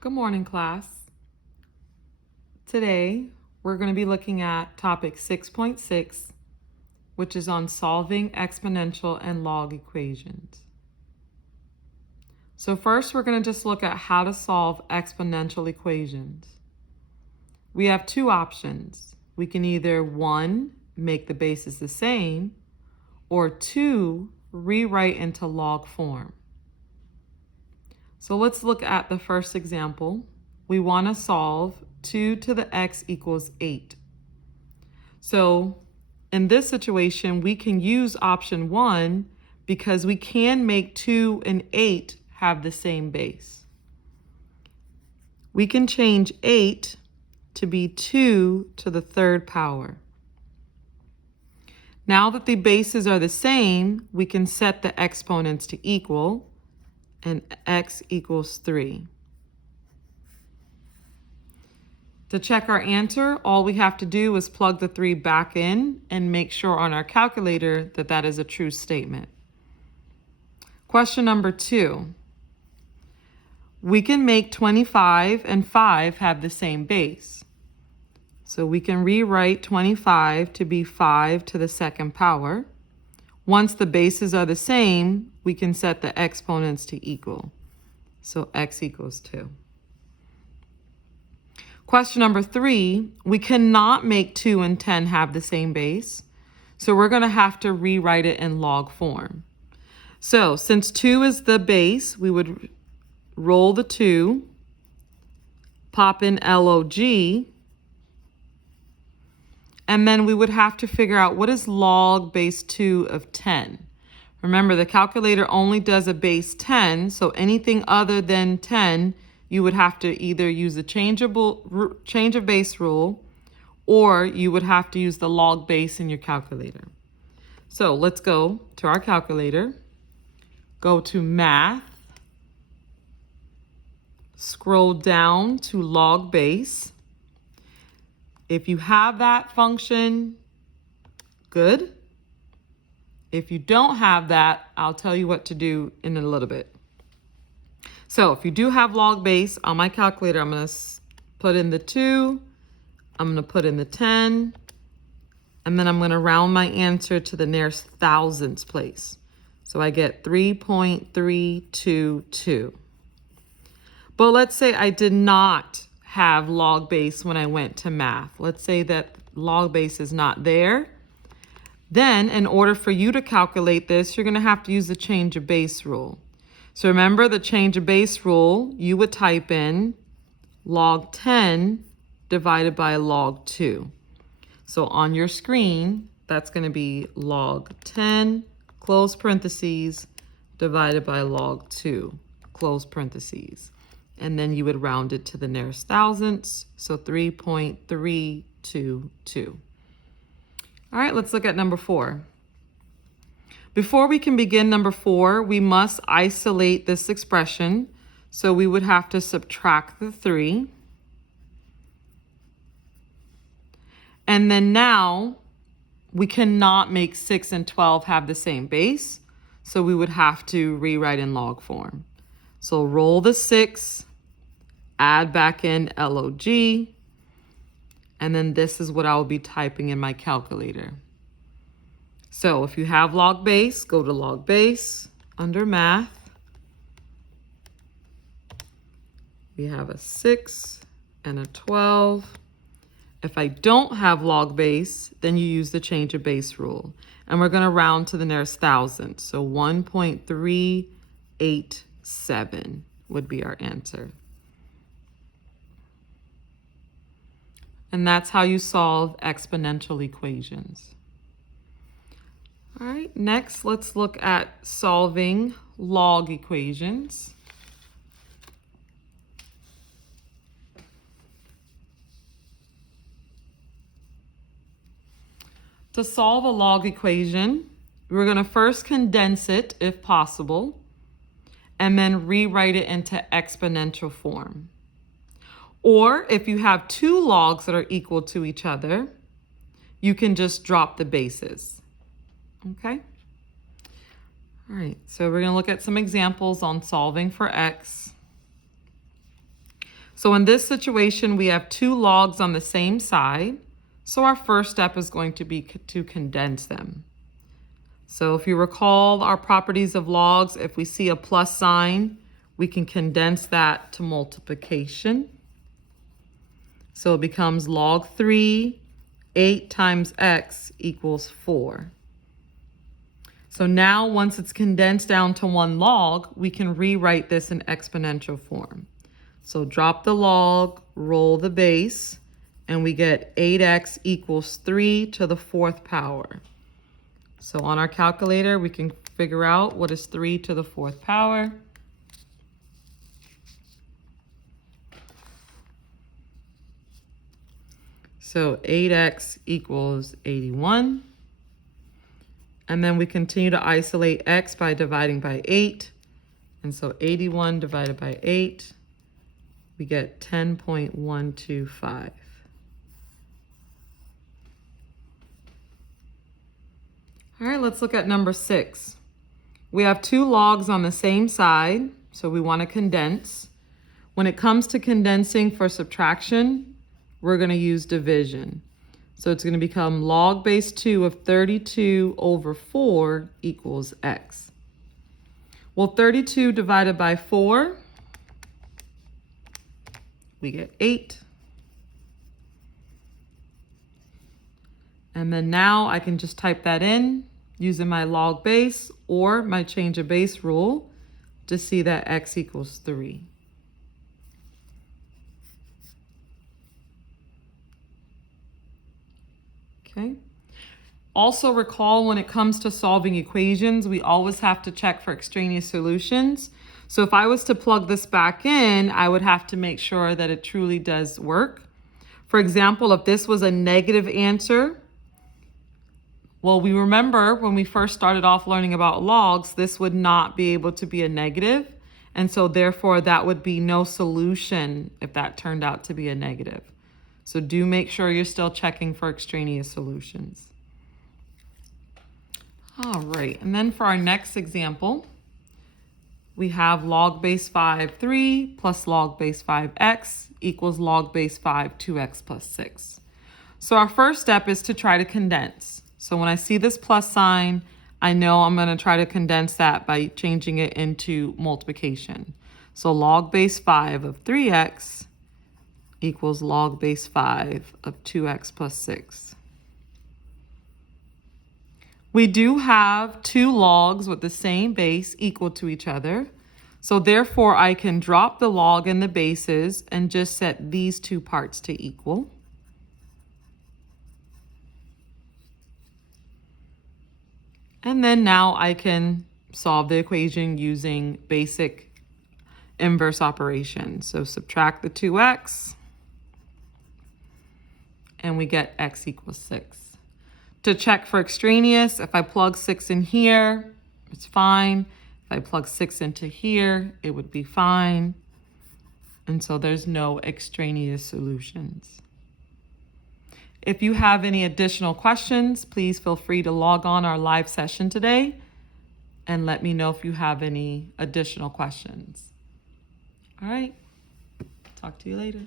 Good morning, class. Today, we're going to be looking at topic 6.6, which is on solving exponential and log equations. So first, we're going to just look at how to solve exponential equations. We have two options. We can either 1, make the bases the same, or 2, rewrite into log form. So let's look at the first example. We want to solve 2 to the x equals 8. So in this situation, we can use option 1 because we can make 2 and 8 have the same base. We can change 8 to be 2 to the third power. Now that the bases are the same, we can set the exponents to equal, and x equals 3. To check our answer, all we have to do is plug the 3 back in and make sure on our calculator that that is a true statement. Question number 2. We can make 25 and 5 have the same base. So we can rewrite 25 to be 5 to the second power. Once the bases are the same, we can set the exponents to equal. So x equals 2. Question number 3, we cannot make 2 and 10 have the same base. So we're going to have to rewrite it in log form. So since 2 is the base, we would roll the 2, pop in log, and then we would have to figure out what is log base 2 of 10. Remember, the calculator only does a base 10, so anything other than 10, you would have to either use the change of base rule, or you would have to use the log base in your calculator. So let's go to our calculator, go to Math, scroll down to log base. If you have that function, good. If you don't have that, I'll tell you what to do in a little bit. So if you do have log base, on my calculator, I'm going to put in the 2, I'm going to put in the 10, and then I'm going to round my answer to the nearest thousandths place. So I get 3.322. But let's say I did not have log base when I went to math. Let's say that log base is not there. Then in order for you to calculate this, you're going to have to use the change of base rule. So remember the change of base rule, you would type in log 10 divided by log 2. So on your screen, that's going to be log 10, close parentheses, divided by log 2, close parentheses. And then you would round it to the nearest thousandths, so 3.322. All right, let's look at number 4. Before we can begin number 4, we must isolate this expression. So we would have to subtract the 3. And then now we cannot make 6 and 12 have the same base. So we would have to rewrite in log form. So roll the 6, add back in log, and then this is what I will be typing in my calculator. So if you have log base, go to log base under math. We have a 6 and a 12. If I don't have log base, then you use the change of base rule. And we're going to round to the nearest thousandth. So 1.387 would be our answer. And that's how you solve exponential equations. All right, next let's look at solving log equations. To solve a log equation, we're going to first condense it if possible, and then rewrite it into exponential form. Or if you have 2 logs that are equal to each other, you can just drop the bases. Okay? All right, so we're going to look at some examples on solving for x. So in this situation, we have two logs on the same side. So our first step is going to be to condense them. So if you recall our properties of logs, if we see a plus sign, we can condense that to multiplication. So it becomes log 3, 8 times x equals 4. So now once it's condensed down to one log, we can rewrite this in exponential form. So drop the log, roll the base, and we get 8x equals 3 to the 4th power. So on our calculator, we can figure out what is 3 to the 4th power. So 8x equals 81. And then we continue to isolate x by dividing by 8. And so 81 divided by 8, we get 10.125. All right, let's look at number 6. We have two logs on the same side, so we want to condense. When it comes to condensing for subtraction, we're going to use division. So it's going to become log base 2 of 32 over 4 equals x. Well, 32 divided by 4, we get 8. And then now I can just type that in using my log base or my change of base rule to see that x equals 3. Okay. Also recall when it comes to solving equations, we always have to check for extraneous solutions. So if I was to plug this back in, I would have to make sure that it truly does work. For example, if this was a negative answer, well, we remember when we first started off learning about logs, this would not be able to be a negative. And so therefore that would be no solution if that turned out to be a negative. So do make sure you're still checking for extraneous solutions. All right, and then for our next example, we have log base 5, 3 plus log base 5x equals log base 5, 2x plus 6. So our first step is to try to condense. So when I see this plus sign, I know I'm going to try to condense that by changing it into multiplication. So log base 5 of 3x equals log base 5 of 2x plus 6. We do have two logs with the same base equal to each other. So therefore, I can drop the log and the bases and just set these two parts to equal. And then now I can solve the equation using basic inverse operation. So subtract the 2x, and we get x equals 6. To check for extraneous, if I plug 6 in here, it's fine. If I plug 6 into here, it would be fine. And so there's no extraneous solutions. If you have any additional questions, please feel free to log on our live session today and let me know if you have any additional questions. All right, talk to you later.